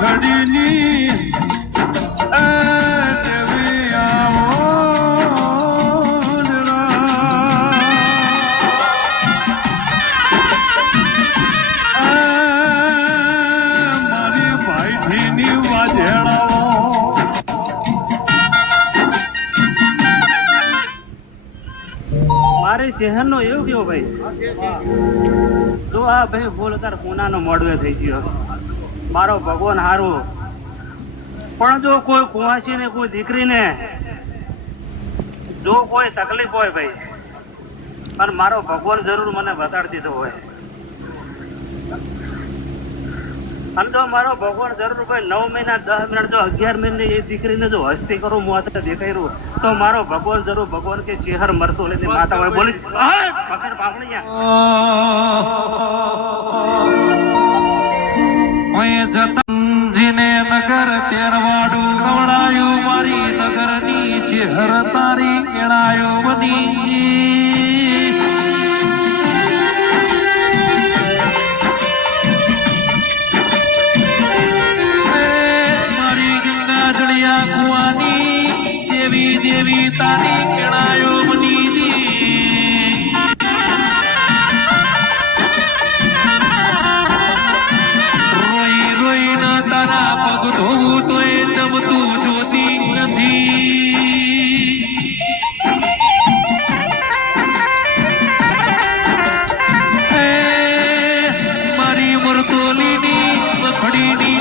ઘડીની મારી ચહેરનો એવું કેવો ભાઈ? જો આ ભાઈ બોલ, તાર પૂનાનો મોડવે થઈ ગયો. મારો ભગવાન હારું. પણ જો કોઈ કુવાસી ને કોઈ દીકરીને જો કોઈ તકલીફ હોય ભાઈ પણ મારો ભગવાન જરૂર મને બતાડી દીધો હોય. અને જો મારો ભગવાન જરૂર ભાઈ નવ મહિના, દસ મિનિટ જો અગિયાર મહિને એ દીકરીને જો હસ્તી કરું, હું અત્યારે દેખાઈ રહ્યું તો મારો ભગવાન જરૂર ભગવાન કે ચેહર મરતો લઈને માતા હોય બોલી પકડ પાપણીયા ઓય જતનજીને નગર તેરવાડું ગવડાયું મારી નગરની ચેહર તારી કેળાયો બની મારી ગંગા જળિયા કુવાની દેવી દેવી તારી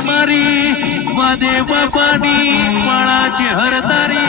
મારી વાદે બાપાની માળા ચેહર તારી ગણાયો બનીજી